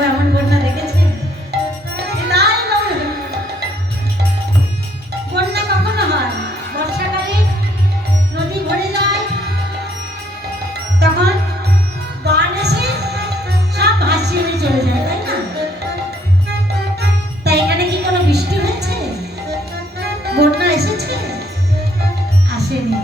বাবা এমন বন্যা দেখেছে? বন্যা কখনো হয়? বর্ষাকালে নদী ভরে যায়, তখন বান এসে সব ভাসিয়ে নিয়ে চলে যায়, তাই না? তাই এখানে কি কোনো বৃষ্টি হয়েছে? বন্যা এসেছে? আসেনি।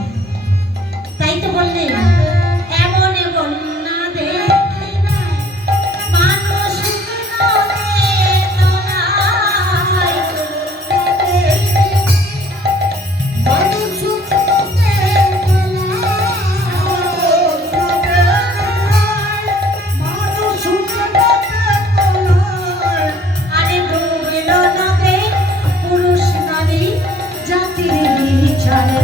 time.